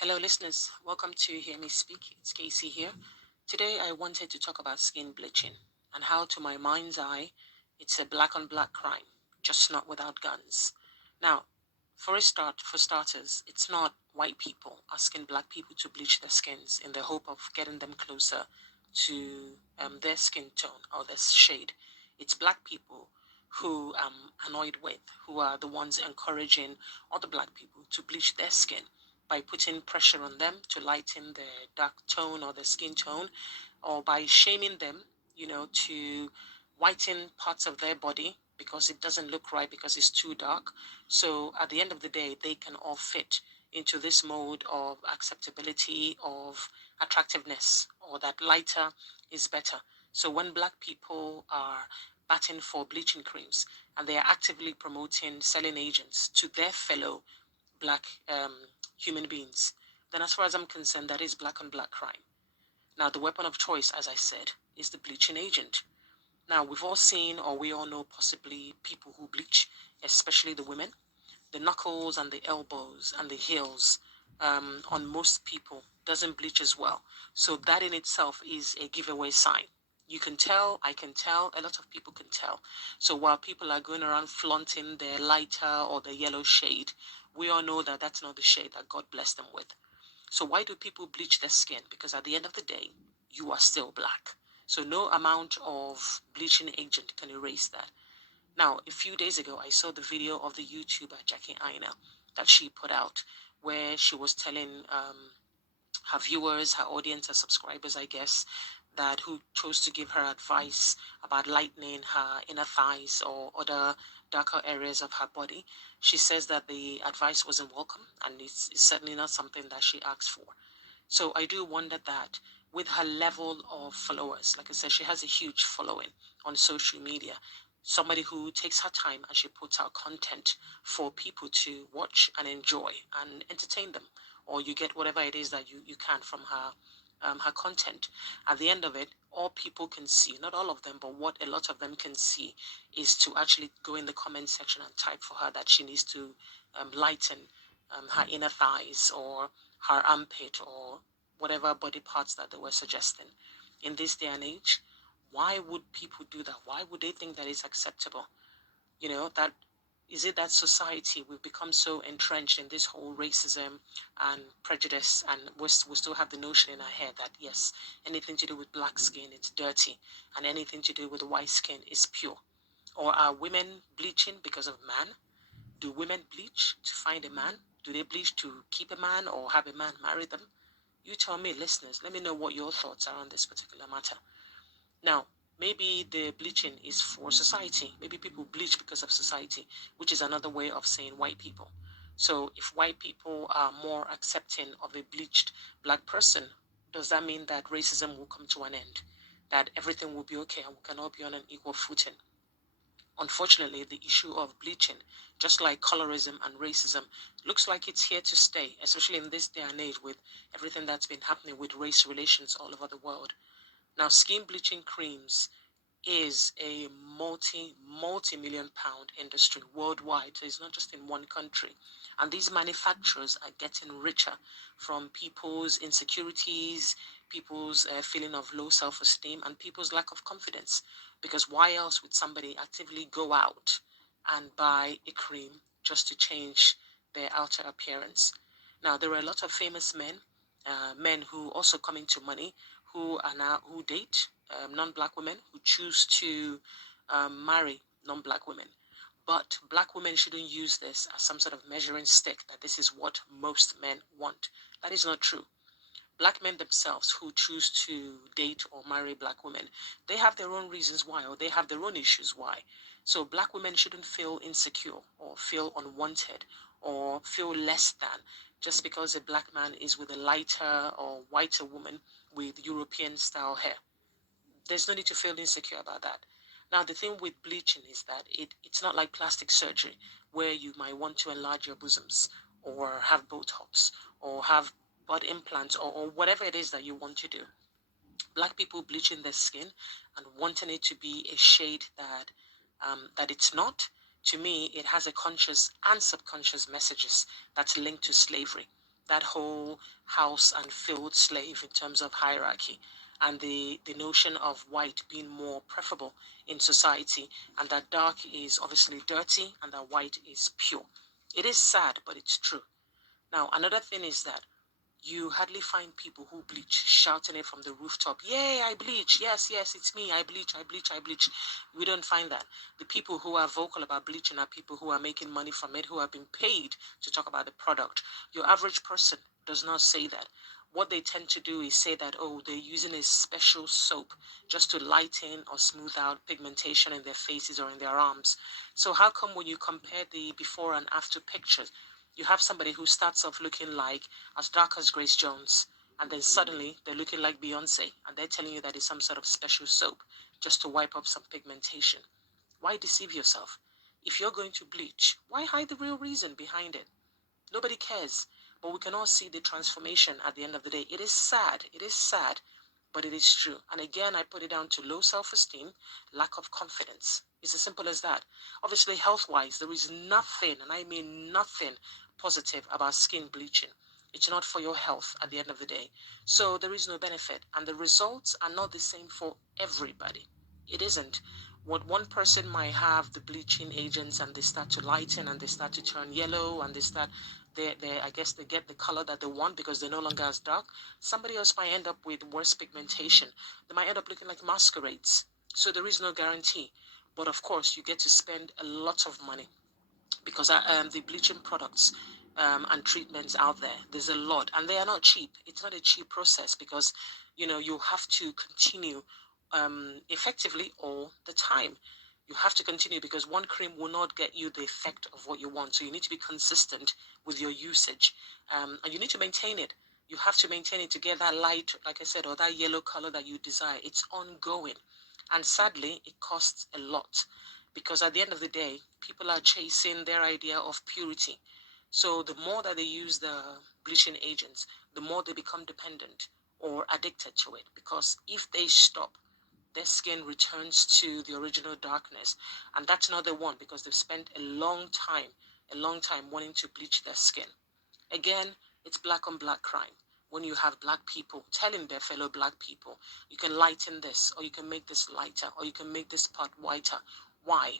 Hello, listeners. Welcome to Hear Me Speak. It's Casey here. Today, I wanted to talk about skin bleaching and how, to my mind's eye, it's a black on black crime, just not without guns. Now, for starters, it's not white people asking black people to bleach their skins in the hope of getting them closer to their skin tone or their shade. It's black people who I'm annoyed with, who are the ones encouraging other black people to bleach their skin by putting pressure on them to lighten their dark tone or their skin tone, or by shaming them, to whiten parts of their body because it doesn't look right because it's too dark. So at the end of the day, they can all fit into this mode of acceptability, of attractiveness, or that lighter is better. So when black people are batting for bleaching creams and they are actively promoting selling agents to their fellow black human beings, then as far as I'm concerned, that is black on black crime. Now, the weapon of choice, as I said, is the bleaching agent. Now, we've all seen, or we all know possibly, people who bleach, especially the women. The knuckles and the elbows and the heels on most people doesn't bleach as well. So that in itself is a giveaway sign. You can tell, I can tell, a lot of people can tell. So while people are going around flaunting their lighter or the yellow shade, we all know that that's not the shade that God blessed them with. So why do people bleach their skin? Because at the end of the day, you are still black. So no amount of bleaching agent can erase that. Now, a few days ago, I saw the video of the YouTuber Jackie Aina that she put out, where she was telling her viewers, her audience, her subscribers, I guess, that who chose to give her advice about lightening her inner thighs or other darker areas of her body. She says that the advice wasn't welcome and it's certainly not something that she asked for. So I do wonder that with her level of followers, like I said, she has a huge following on social media. Somebody who takes her time and she puts out content for people to watch and enjoy and entertain them, or you get whatever it is that you can from her content. At the end of it, all people can see, not all of them, but what a lot of them can see is to actually go in the comment section and type for her that she needs to lighten her inner thighs or her armpit or whatever body parts that they were suggesting. In this day and age, why would people do that? Why would they think that it's acceptable? That is it that society we've become so entrenched in this whole racism and prejudice, and we still have the notion in our head that yes, anything to do with black skin it's dirty, and anything to do with white skin is pure. Or are women bleaching because of man? Do women bleach to find a man? Do they bleach to keep a man or have a man marry them? You tell me, listeners. Let me know what your thoughts are on this particular matter. Now, maybe the bleaching is for society. Maybe people bleach because of society, which is another way of saying white people. So if white people are more accepting of a bleached black person, does that mean that racism will come to an end? That everything will be okay and we can all be on an equal footing? Unfortunately, the issue of bleaching, just like colorism and racism, looks like it's here to stay, especially in this day and age with everything that's been happening with race relations all over the world. Now, skin bleaching creams is a multi-million pound industry worldwide. So it's not just in one country. And these manufacturers are getting richer from people's insecurities, people's feeling of low self-esteem, and people's lack of confidence. Because why else would somebody actively go out and buy a cream just to change their outer appearance? Now, there are a lot of famous men who also come into money, who date non-black women, who choose to marry non-black women. But black women shouldn't use this as some sort of measuring stick that this is what most men want. That is not true. Black men themselves who choose to date or marry black women, they have their own reasons why, or they have their own issues why. So black women shouldn't feel insecure or feel unwanted or feel less than just because a black man is with a lighter or whiter woman with European style hair. There's no need to feel insecure about that. Now, the thing with bleaching is that it's not like plastic surgery where you might want to enlarge your bosoms or have Botox or have butt implants or whatever it is that you want to do. Black people bleaching their skin and wanting it to be a shade that it's not, to me, it has a conscious and subconscious messages that's linked to slavery. that whole house and field slave in terms of hierarchy, and the notion of white being more preferable in society, and that dark is obviously dirty and that white is pure. It is sad, but it's true. Now, another thing is that you hardly find people who bleach shouting it from the rooftop. Yay, I bleach. Yes, yes, it's me. I bleach, I bleach, I bleach. We don't find that. The people who are vocal about bleaching are people who are making money from it, who have been paid to talk about the product. Your average person does not say that. What they tend to do is say that, oh, they're using a special soap just to lighten or smooth out pigmentation in their faces or in their arms. So how come when you compare the before and after pictures, you have somebody who starts off looking like as dark as Grace Jones, and then suddenly they're looking like Beyonce, and they're telling you that it's some sort of special soap just to wipe up some pigmentation? Why deceive yourself? If you're going to bleach, why hide the real reason behind it? Nobody cares, but we can all see the transformation at the end of the day. It is sad, but it is true. And again, I put it down to low self-esteem, lack of confidence. It's as simple as that. Obviously, health-wise, there is nothing, and I mean nothing, positive about skin bleaching. It's not for your health at the end of the day. So there is no benefit, and the results are not the same for everybody. It isn't. What one person might have the bleaching agents and they start to lighten and they start to turn yellow and I guess they get the color that they want because they're no longer as dark. Somebody else might end up with worse pigmentation. They might end up looking like masquerades. So there is no guarantee. But of course, you get to spend a lot of money because the bleaching products and treatments out there, there's a lot, and they are not cheap. It's not a cheap process because you have to continue effectively all the time. You have to continue because one cream will not get you the effect of what you want. So you need to be consistent with your usage, and you need to maintain it. You have to maintain it to get that light, like I said, or that yellow color that you desire. It's ongoing, and sadly, it costs a lot because at the end of the day, people are chasing their idea of purity. So the more that they use the bleaching agents, the more they become dependent or addicted to it. Because if they stop, their skin returns to the original darkness. And that's not the one because they've spent a long time wanting to bleach their skin. Again, it's black on black crime. When you have black people telling their fellow black people, you can lighten this, or you can make this lighter, or you can make this part whiter. Why?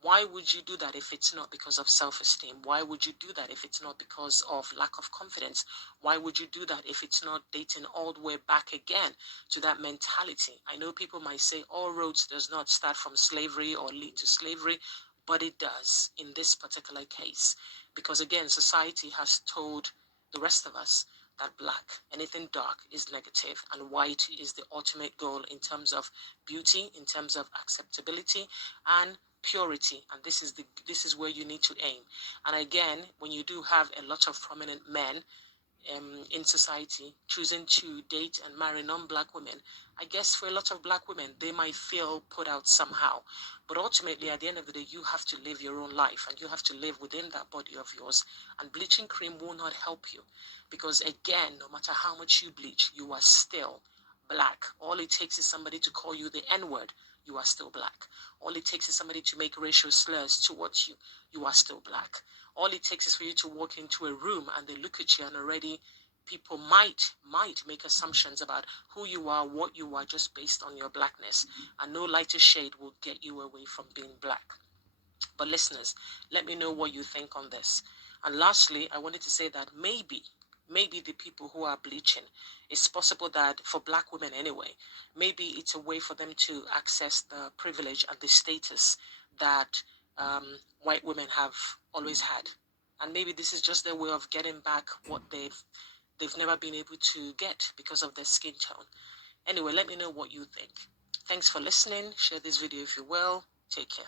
Why would you do that if it's not because of self-esteem? Why would you do that if it's not because of lack of confidence? Why would you do that if it's not dating all the way back again to that mentality? I know people might say all roads does not start from slavery or lead to slavery, but it does in this particular case. Because again, society has told the rest of us that black, anything dark is negative, and white is the ultimate goal in terms of beauty, in terms of acceptability, and purity. And this is where you need to aim. And again, when you do have a lot of prominent men in society choosing to date and marry non-black women, I guess for a lot of black women, they might feel put out somehow. But ultimately, at the end of the day, you have to live your own life and you have to live within that body of yours. And bleaching cream will not help you because again, no matter how much you bleach, you are still black. All it takes is somebody to call you the N-word, you are still black. All it takes is somebody to make racial slurs towards you, you are still black. All it takes is for you to walk into a room and they look at you and already people might make assumptions about who you are, what you are, just based on your blackness. And no lighter shade will get you away from being black. But listeners, let me know what you think on this. And lastly, I wanted to say that maybe the people who are bleaching, it's possible that for black women anyway, maybe it's a way for them to access the privilege and the status that white women have always had. And maybe this is just their way of getting back what they've never been able to get because of their skin tone. Anyway, let me know what you think. Thanks for listening. Share this video if you will. Take care.